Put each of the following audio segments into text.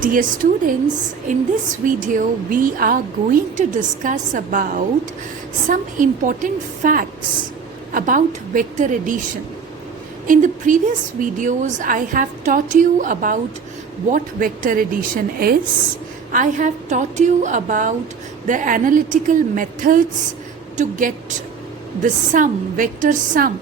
Dear students, in this video we are going to discuss about some important facts about vector addition. In the previous videos I have taught you about what vector addition is. I have taught you about the analytical methods to get the sum, vector sum.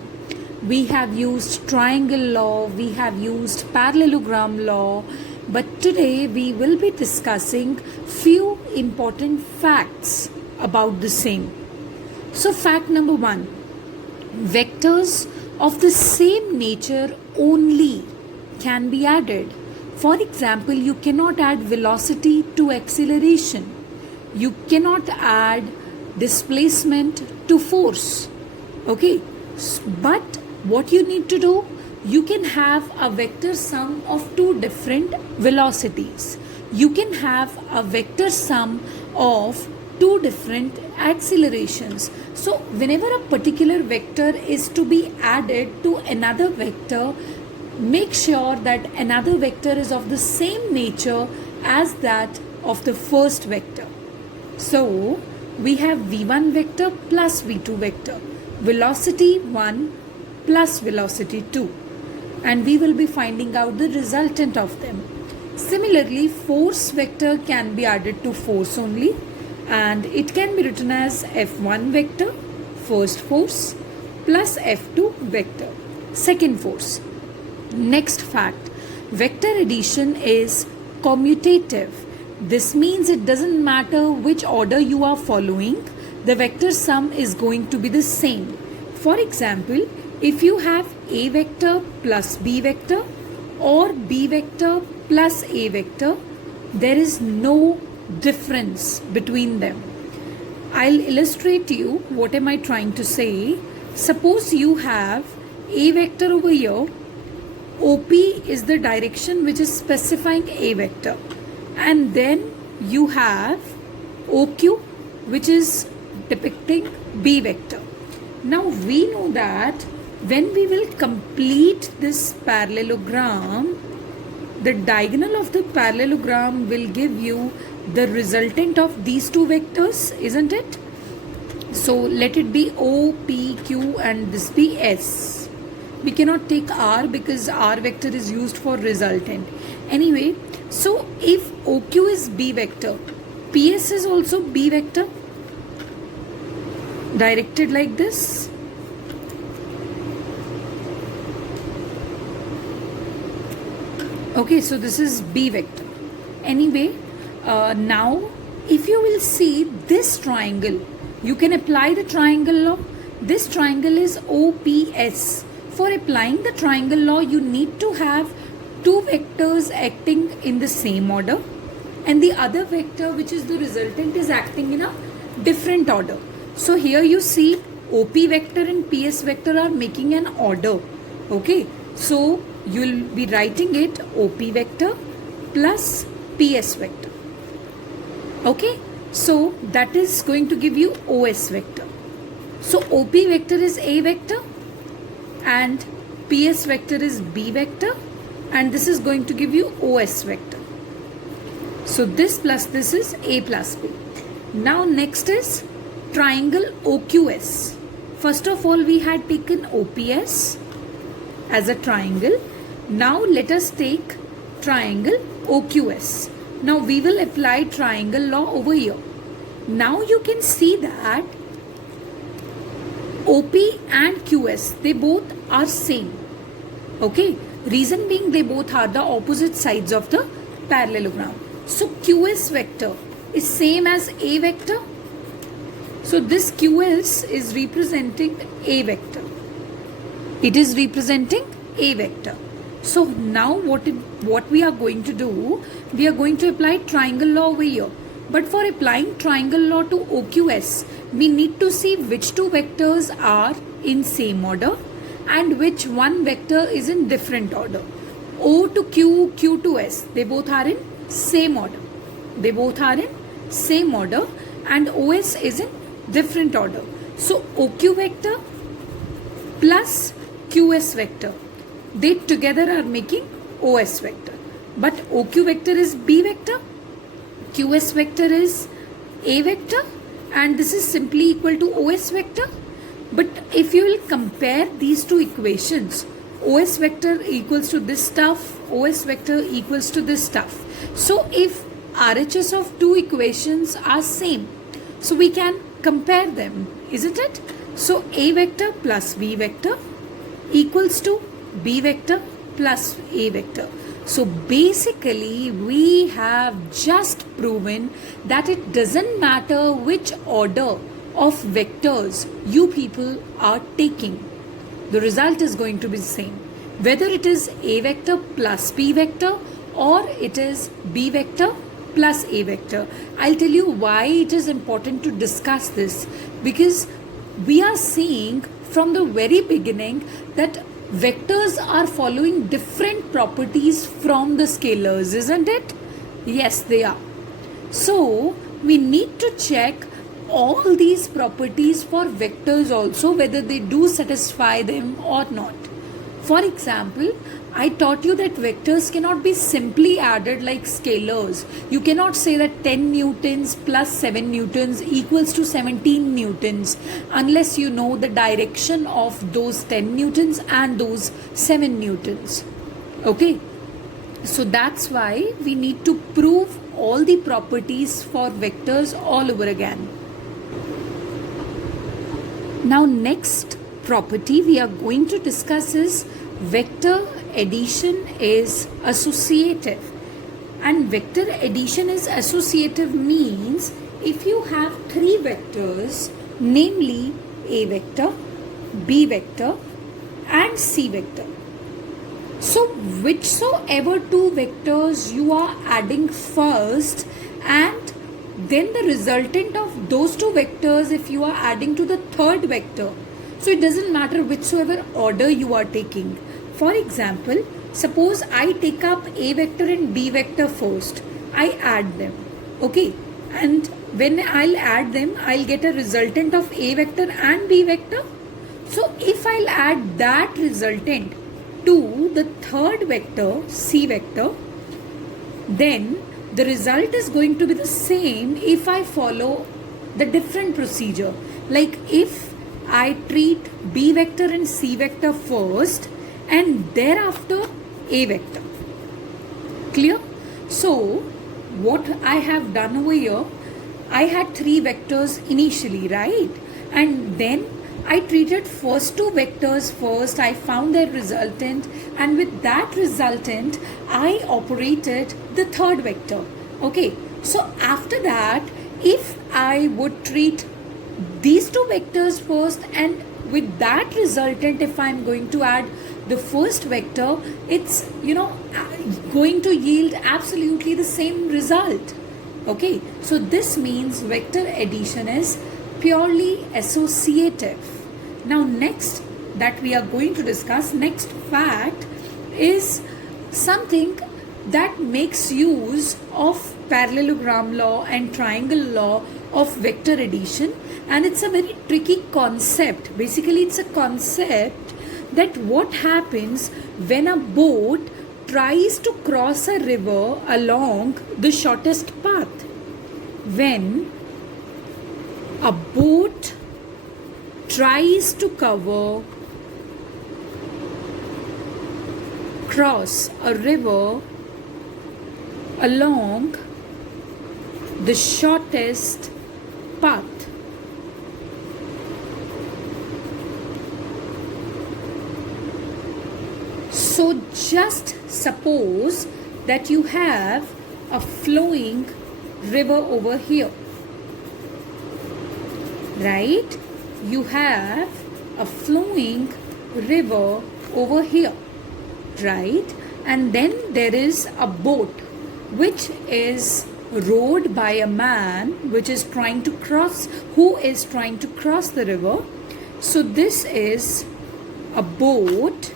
We have used triangle law, we have used parallelogram law, but today we will be discussing few important facts about the same. So fact number 1, vectors of the same nature only can be added. For example, you cannot add velocity to acceleration. You cannot add displacement to force. Okay, but what you need to do, you can have a vector sum of two different velocities. You can have a vector sum of two different accelerations. So whenever a particular vector is to be added to another vector, make sure that another vector is of the same nature as that of the first vector. So we have v1 vector plus v2 vector, velocity 1 plus velocity 2, and we will be finding out the resultant of them. Similarly, force vector can be added to force only, and it can be written as F1 vector, first force, plus F2 vector, second force. Next fact, vector addition is commutative. This means it doesn't matter which order you are following, the vector sum is going to be the same. For example, if you have A vector plus B vector or B vector plus A vector, there is no difference between them. I'll illustrate you what am I trying to say. Suppose you have A vector over here, OP is the direction which is specifying A vector, and then you have OQ which is depicting B vector. Now we know that when we will complete this parallelogram, the diagonal of the parallelogram will give you the resultant of these two vectors, isn't it? So let it be O, P, Q and this be S. We cannot take R because R vector is used for resultant. Anyway, so if OQ is B vector, PS is also B vector, directed like this. Okay, so this is B vector. Anyway, now if you will see this triangle, you can apply the triangle law. This triangle is OPS. For applying the triangle law, you need to have two vectors acting in the same order, and the other vector, which is the resultant, is acting in a different order. So here you see OP vector and PS vector are making an order. Okay, so you will be writing it OP vector plus PS vector. Okay, so that is going to give you OS vector. So OP vector is A vector and PS vector is B vector, and this is going to give you OS vector. So this plus this is A plus B. Now next is triangle OQS. First of all, we had taken OPS as a triangle. Now let us take triangle OQS. Now we will apply triangle law over here. Now you can see that OP and QS, they both are same. Okay, reason being they both are the opposite sides of the parallelogram. So QS vector is same as A vector. So this QS is representing A vector. It is representing A vector. So now what we are going to do, we are going to apply triangle law over here. But for applying triangle law to OQS, we need to see which two vectors are in same order and which one vector is in different order. O to Q, Q to S, they both are in same order. They both are in same order, and OS is in different order. So OQ vector plus QS vector, they together are making OS vector. but OQ vector is B vector, QS vector is A vector, and this is simply equal to OS vector. But if you will compare these two equations, OS vector equals to this stuff, OS vector equals to this stuff. So if RHS of two equations are same, so we can compare them, isn't it? So A vector plus B vector equals to B vector plus A vector. So basically we have just proven that it doesn't matter which order of vectors you people are taking, the result is going to be the same. Whether it is A vector plus B vector or it is B vector plus A vector. I'll tell you why it is important to discuss this, because we are seeing from the very beginning that vectors are following different properties from the scalars, isn't it? Yes, they are. So we need to check all these properties for vectors also, whether they do satisfy them or not. For example, I taught you that vectors cannot be simply added like scalars. You cannot say that 10 newtons plus 7 newtons equals to 17 newtons unless you know the direction of those 10 newtons and those 7 newtons. Okay, so that's why we need to prove all the properties for vectors all over again. Now next property we are going to discuss is vector addition is associative. And vector addition is associative means if you have three vectors, namely A vector, B vector and C vector. So whichsoever two vectors you are adding first, and then the resultant of those two vectors if you are adding to the third vector. So it doesn't matter whichsoever order you are taking. For example, suppose I take up A vector and B vector first. I add them. Okay. And when I'll add them, I'll get a resultant of A vector and B vector. So if I'll add that resultant to the third vector, C vector, then the result is going to be the same if I follow the different procedure. Like if I treat B vector and C vector first and thereafter A vector. Clear? So what I have done over here, I had three vectors initially, right? And then I treated first two vectors first, I found their resultant, and with that resultant I operated the third vector. Okay, so after that, if I would treat these two vectors first, and with that resultant if I'm going to add the first vector, it's going to yield absolutely the same result. Okay, so this means vector addition is purely associative. Now next that we are going to discuss, next fact is something that makes use of parallelogram law and triangle law of vector addition, and it's a very tricky concept. Basically it's a concept that what happens when a boat tries to cross a river along the shortest path. When a boat tries to cross a river along the shortest path. So just suppose that you have a flowing river over here, right? You have a flowing river over here, right? And then there is a boat which is rowed by a man who is trying to cross the river. So this is a boat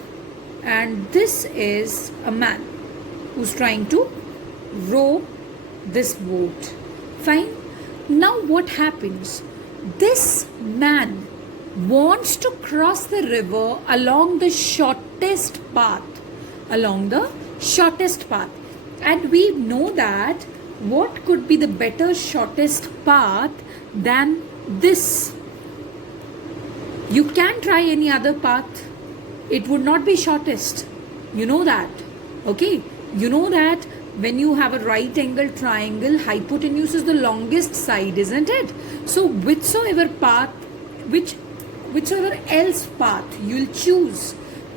and this is a man who's trying to row this boat. Fine. Now what happens? This man wants to cross the river along the shortest path. And we know that what could be the better shortest path than this? You can try any other path. It would not be shortest. You know that. Okay? You know that when you have a right angle triangle, hypotenuse is the longest side, isn't it? So whichsoever else path you'll choose,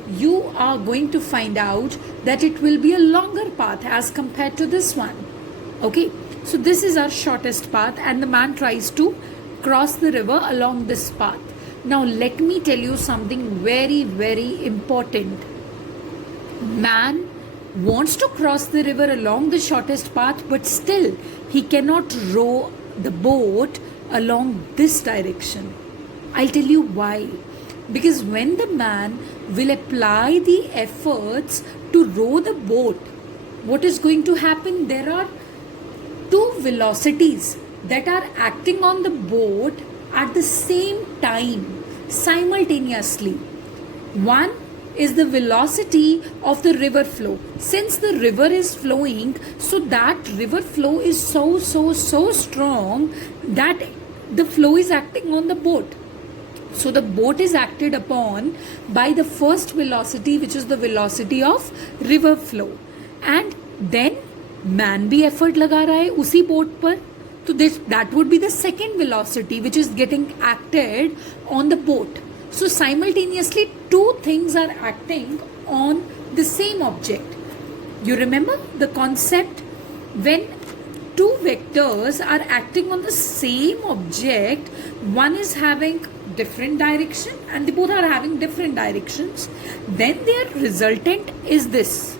you are going to find out that it will be a longer path as compared to this one. Okay, so this is our shortest path, and the man tries to cross the river along this path. Now let me tell you something very, very important. Man wants to cross the river along the shortest path, but still he cannot row the boat along this direction. I'll tell you why. Because when the man will apply the efforts to row the boat, what is going to happen? There are two velocities that are acting on the boat at the same time, simultaneously. One is the velocity of the river flow. Since the river is flowing, so that river flow is so strong that the flow is acting on the boat. So the boat is acted upon by the first velocity, which is the velocity of river flow. And then man भी effort लगा रहा है उसी boat पर, तो that would be the second velocity which is getting acted on the boat. So simultaneously two things are acting on the same object. You remember the concept? When two vectors are acting on the same object, one is having different direction and they both are having different directions, then their resultant is this,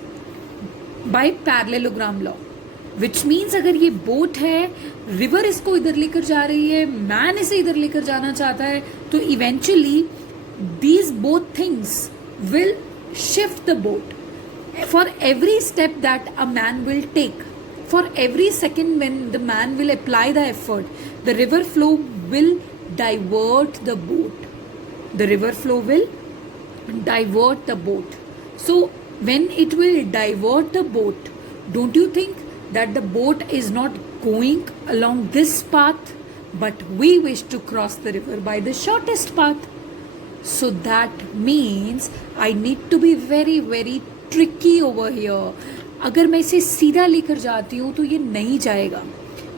by parallelogram law. Which means अगर ये boat है, river इसको इधर लेकर जा रही है, man इसे इधर लेकर जाना चाहता है, तो eventually these both things will shift the boat. For every step that a man will take, for every second when the man will apply the effort, the river flow will divert the boat. The river flow will divert the boat. So when it will divert the boat, don't you think that the boat is not going along this path, but we wish to cross the river by the shortest path? So that means I need to be very, very tricky over here. अगर मैं इसे सीधा लेकर जाती हूँ तो ये नहीं जाएगा.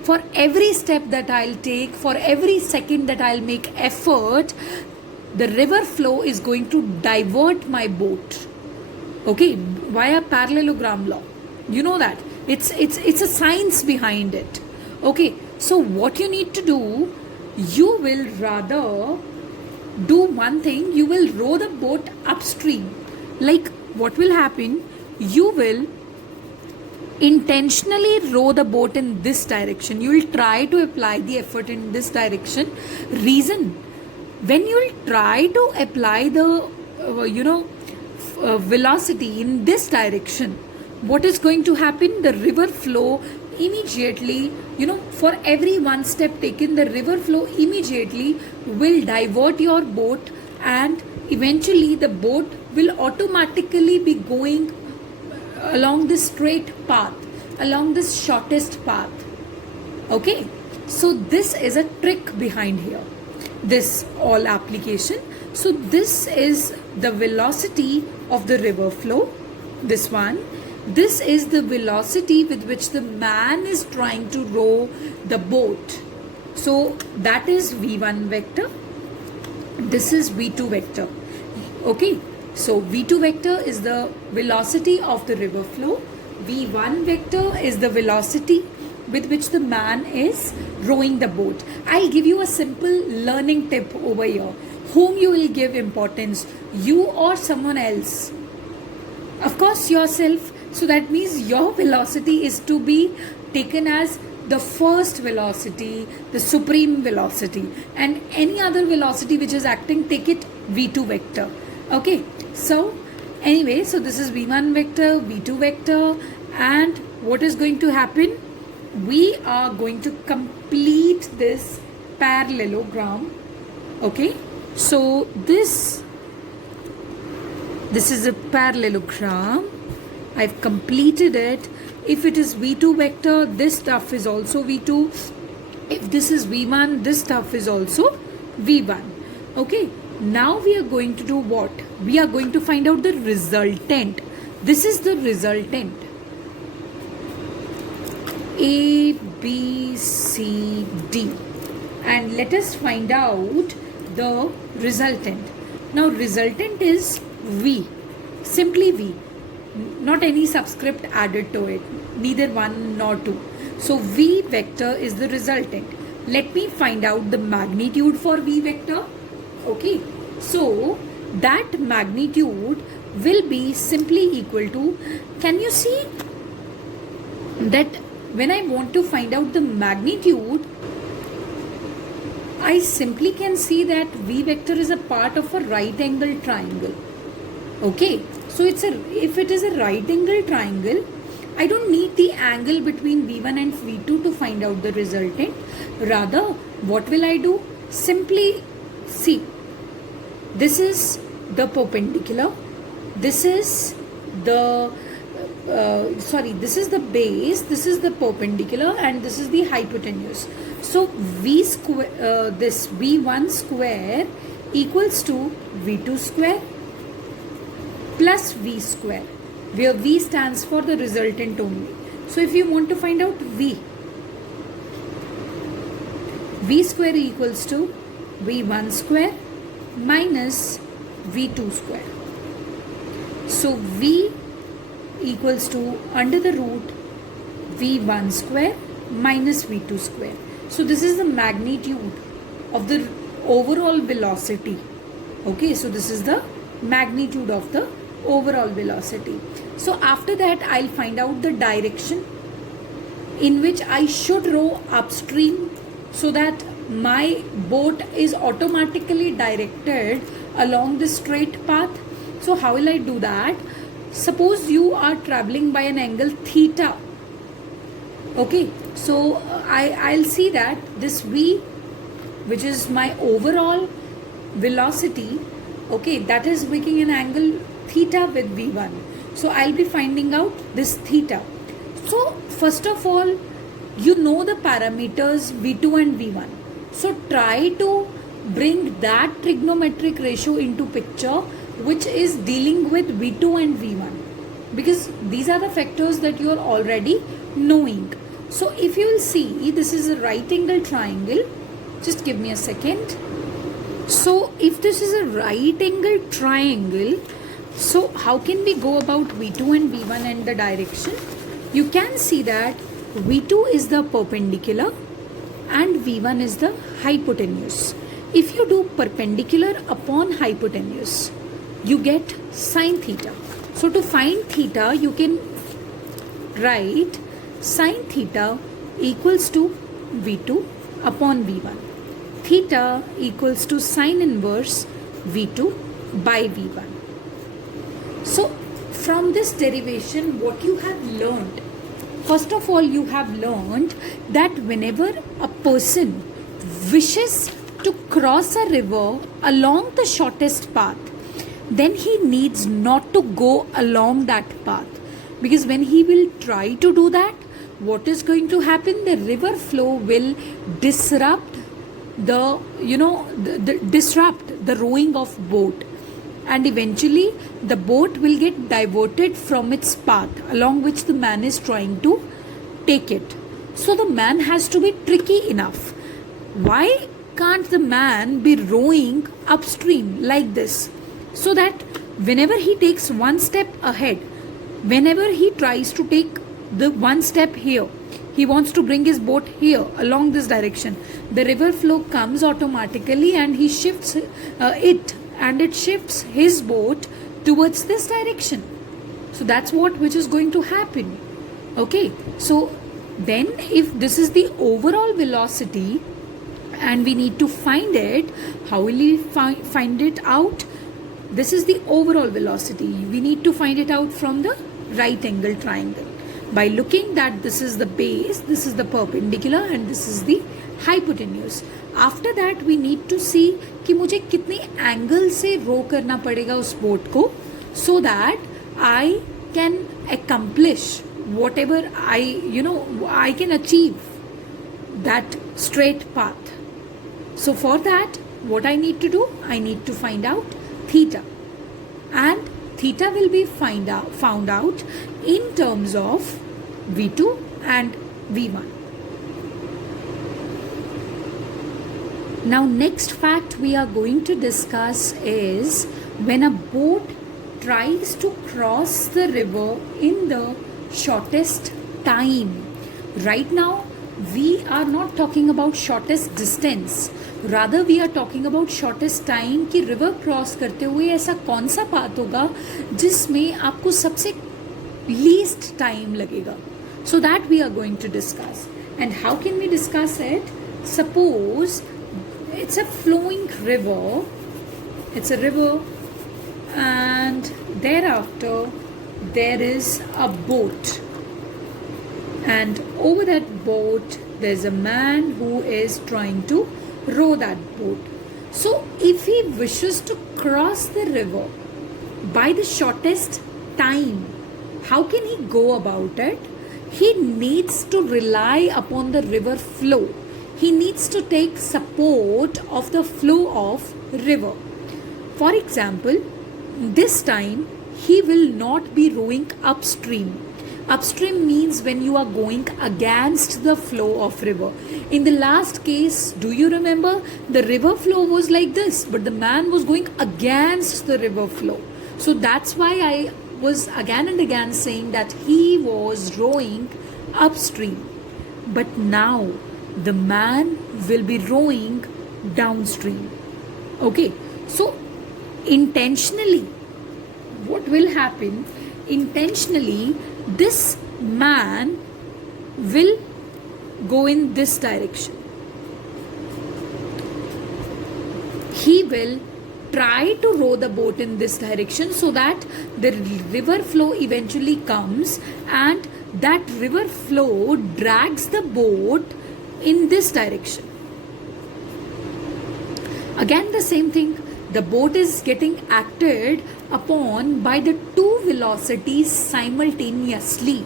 For every step that I'll take, for every second that I'll make effort, the river flow is going to divert my boat. Okay, via parallelogram law. You know that. It's a science behind it. Okay, so what you need to do, you will rather do one thing, you will row the boat upstream. Like what will happen, you will intentionally row the boat in this direction. You will try to apply the effort in this direction. Reason, when you will try to apply the velocity in this direction, what is going to happen? The river flow immediately, for every one step taken, the river flow immediately will divert your boat, and eventually the boat will automatically be going along this straight path, along this shortest path. Okay, so this is a trick behind here, this all application. So this is the velocity of the river flow, this one. This is the velocity with which the man is trying to row the boat. So that is V1 vector. This is V2 vector. Okay. So V2 vector is the velocity of the river flow. V1 vector is the velocity with which the man is rowing the boat. I'll give you a simple learning tip over here. Whom you will give importance? You or someone else? Of course, yourself. So that means your velocity is to be taken as the first velocity, the supreme velocity, and any other velocity which is acting, take it V2 vector. Okay, so anyway, so this is V1 vector, V2 vector, and what is going to happen? We are going to complete this parallelogram. Okay, so this is a parallelogram. I've completed it. If it is v2 vector, this stuff is also v2. If this is v1, this stuff is also v1. Okay, now we are going to do what? We are going to find out the resultant. This is the resultant. A, B, C, D. And let us find out the resultant. Now resultant is V, simply V, not any subscript added to it, neither 1 nor 2. So V vector is the resultant. Let me find out the magnitude for V vector. Okay, so that magnitude will be simply equal to, can you see that when I want to find out the magnitude, I simply can see that V vector is a part of a right angle triangle. Okay, so if it is a right angle triangle, I don't need the angle between V1 and V2 to find out the resultant. Rather, what will I do? Simply see, this is the perpendicular, this is the this is the base, this is the perpendicular, and this is the hypotenuse. So V square, this V1 square equals to V2 square plus V square, where V stands for the resultant only. So if you want to find out V square equals to V1 square minus V2 square. So V equals to under the root V1 square minus V2 square. So this is the magnitude of the overall velocity. Okay, so this is the magnitude of the overall velocity. So after that, I'll find out the direction in which I should row upstream so that my boat is automatically directed along the straight path. So how will I do that? Suppose you are traveling by an angle theta. Okay, so I'll see that this V, which is my overall velocity, okay, that is making an angle theta with V1. So I'll be finding out this theta. So first of all, you know the parameters V2 and V1. So try to bring that trigonometric ratio into picture, which is dealing with V2 and V1, because these are the factors that you are already knowing. So if you will see, this is a right angle triangle. Just give me a second. So if this is a right angle triangle, so how can we go about V2 and V1 and the direction? You can see that V2 is the perpendicular and V1 is the hypotenuse. If you do perpendicular upon hypotenuse, you get sine theta. So to find theta, you can write sine theta equals to V2 upon V1. Theta equals to sine inverse V2 by V1. So from this derivation, what you have learned, first of all, you have learned that whenever a person wishes to cross a river along the shortest path, then he needs not to go along that path, because when he will try to do that, what is going to happen? The river flow will disrupt disrupt the rowing of boat, and eventually the boat will get diverted from its path along which the man is trying to take it. So the man has to be tricky enough. Why can't the man be rowing upstream like this, so that whenever he takes one step ahead, whenever he tries to take the one step here, he wants to bring his boat here along this direction, the river flow comes automatically and he shifts it shifts his boat towards this direction. So that's which is going to happen. Okay, so then if this is the overall velocity and we need to find it, how will we find it out? This is the overall velocity. We need to find it out from the right angle triangle by looking that this is the base, this is the perpendicular, and this is the hypotenuse. After that we need to see कि मुझे कितने angle से रो करना पड़ेगा उस boat को, so that I can accomplish whatever I can achieve that straight path. So for that, what I need to do? I need to find out theta, and theta will be found out in terms of V2 and V1. Now next fact we are going to discuss is when a boat tries to cross the river in the shortest time. Right now we are not talking about shortest distance, rather we are talking about shortest time कि river cross करते हुए ऐसा कौन सा path होगा जिसमें आपको सबसे least time लगेगा. So that we are going to discuss. And how can we discuss it? Suppose it's a flowing river, it's a river, and thereafter there is a boat, and over that boat there's a man who is trying to row that boat. So if he wishes to cross the river by the shortest time, how can he go about it? He needs to rely upon the river flow. He needs to take support of the flow of river. For example, this time he will not be rowing upstream. Upstream means when you are going against the flow of river. In the last case, do you remember? The river flow was like this, but the man was going against the river flow. So that's why I was again and again saying that he was rowing upstream. But now the man will be rowing downstream. Okay, so intentionally, what will happen? Intentionally, this man will go in this direction. He will try to row the boat in this direction so that the river flow eventually comes, and that river flow drags the boat in this direction. Again the same thing, the boat is getting acted upon by the two velocities simultaneously.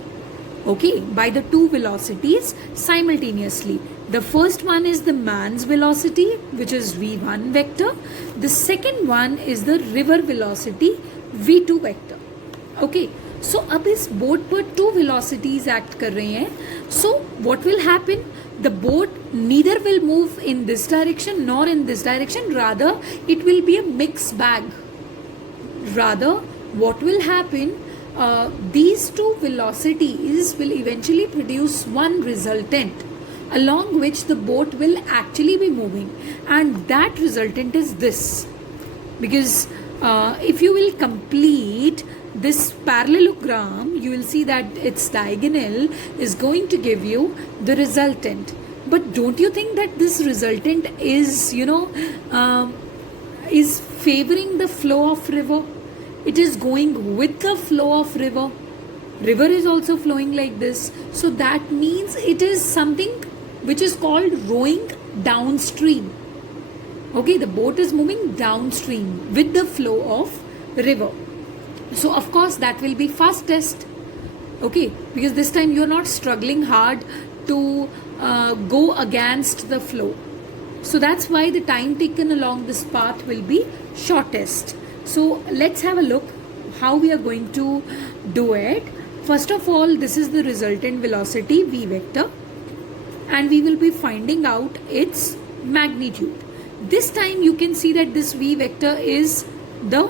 Okay, by the two velocities simultaneously. The first one is the man's velocity, which is V1 vector. The second one is the river velocity, V2 vector. Okay, so अब इस boat पर two velocities act कर रहे हैं. So what will happen? The boat neither will move in this direction nor in this direction. Rather, it will be a mixed bag. Rather, what will happen? These two velocities will eventually produce one resultant, along which the boat will actually be moving, and that resultant is this. Because if you will complete this parallelogram, you will see that its diagonal is going to give you the resultant. But don't you think that this resultant is, is favoring the flow of river? It is going with the flow of river. River is also flowing like this. So that means it is something which is called rowing downstream. Okay, the boat is moving downstream with the flow of river. So of course that will be fastest. Okay, because this time you are not struggling hard to go against the flow. So that's why the time taken along this path will be shortest. So let's have a look how we are going to do it. First of all, this is the resultant velocity V vector, and we will be finding out its magnitude. This time you can see that this V vector is the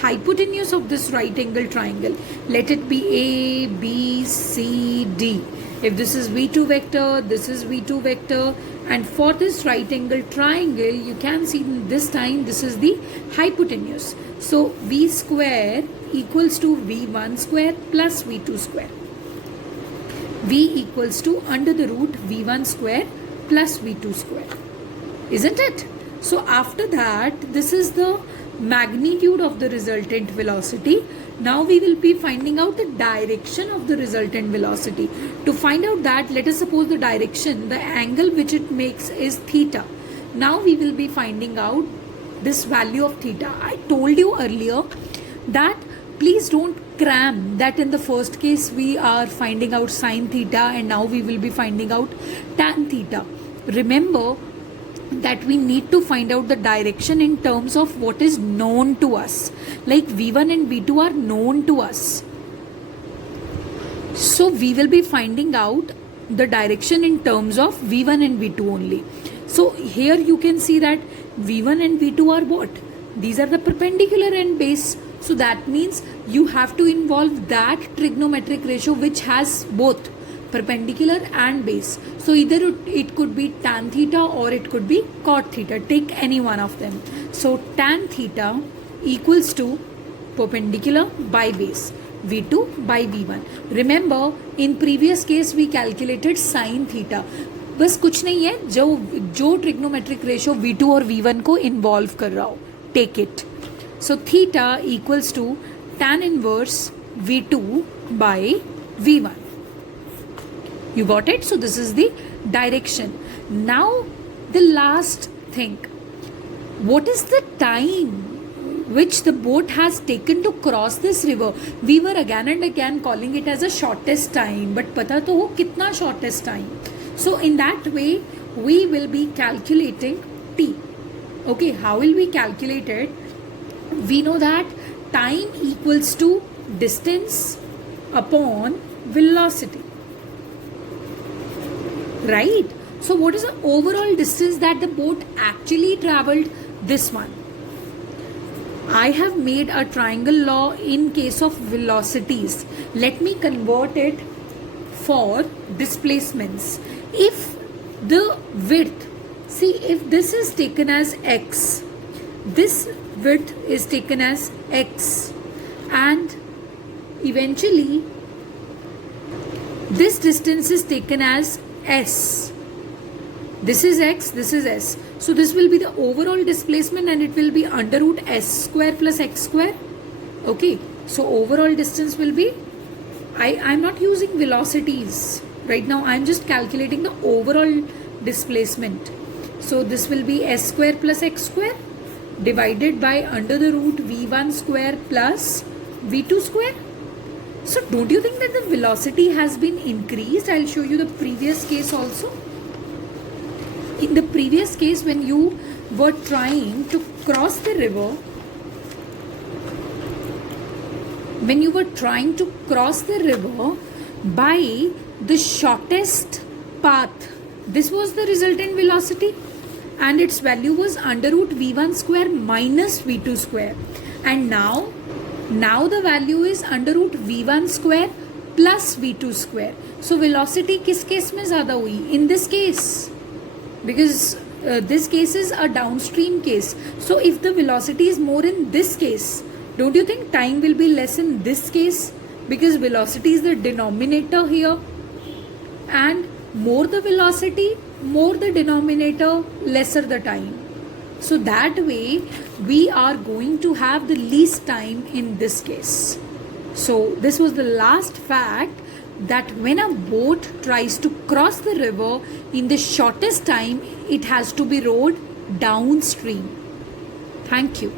hypotenuse of this right angle triangle. Let it be A, B, C, D. If this is V2 vector, this is V2 vector, and for this right angle triangle, you can see this time this is the hypotenuse. So V square equals to V1 square plus V2 square. V equals to under the root V1 square plus V2 square. Isn't it? So after that, this is the magnitude of the resultant velocity. Now we will be finding out the direction of the resultant velocity. To find out that, let us suppose the direction, the angle which it makes is theta. Now we will be finding out this value of theta. I told you earlier that please don't cram that in the first case we are finding out sine theta and now we will be finding out tan theta. Remember that we need to find out the direction in terms of what is known to us. Like V1 and V2 are known to us. So we will be finding out the direction in terms of V1 and V2 only. So here you can see that V1 and V2 are what? These are the perpendicular and base. So that means you have to involve that trigonometric ratio which has both perpendicular and base. So either it could be tan theta or it could be cot theta. Take any one of them. So tan theta equals to perpendicular by base, V2 by V1. Remember in previous case we calculated sin theta. बस कुछ नहीं है, जो trigonometric ratio V2 और V1 को involve कर रहा हो. Take it. So theta equals to tan inverse V2 by V1. You got it? So this is the direction. Now the last thing. What is the time which the boat has taken to cross this river? We were again and again calling it as a shortest time, but पता तो हो कितना shortest time. So in that way we will be calculating t. Okay, how will we calculate it? We know that time equals to distance upon velocity, right? So what is the overall distance that the boat actually traveled? This one. I have made a triangle law in case of velocities. Let me convert it for displacements. If the width, see, if this is taken as x, this width is taken as x, and eventually this distance is taken as s. This is x, this is s. So this will be the overall displacement and it will be under root s square plus x square. Okay, so overall distance will be, I'm not using velocities right now, I'm just calculating the overall displacement. So this will be s square plus x square divided by under the root v1 square plus v2 square. So don't you think that the velocity has been increased? I'll show you the previous case also. In the previous case, when you were trying to cross the river, by the shortest path, this was the resultant velocity and its value was under root v1 square minus v2 square, and now the value is under root v1 square plus v2 square. So velocity किस case में ज़्यादा हुई? In this case, because this case is a downstream case. So if the velocity is more in this case, don't you think time will be less in this case? Because velocity is the denominator here, and more the velocity, more the denominator, lesser the time. So that way we are going to have the least time in this case. So this was the last fact, that when a boat tries to cross the river in the shortest time, it has to be rowed downstream. Thank you.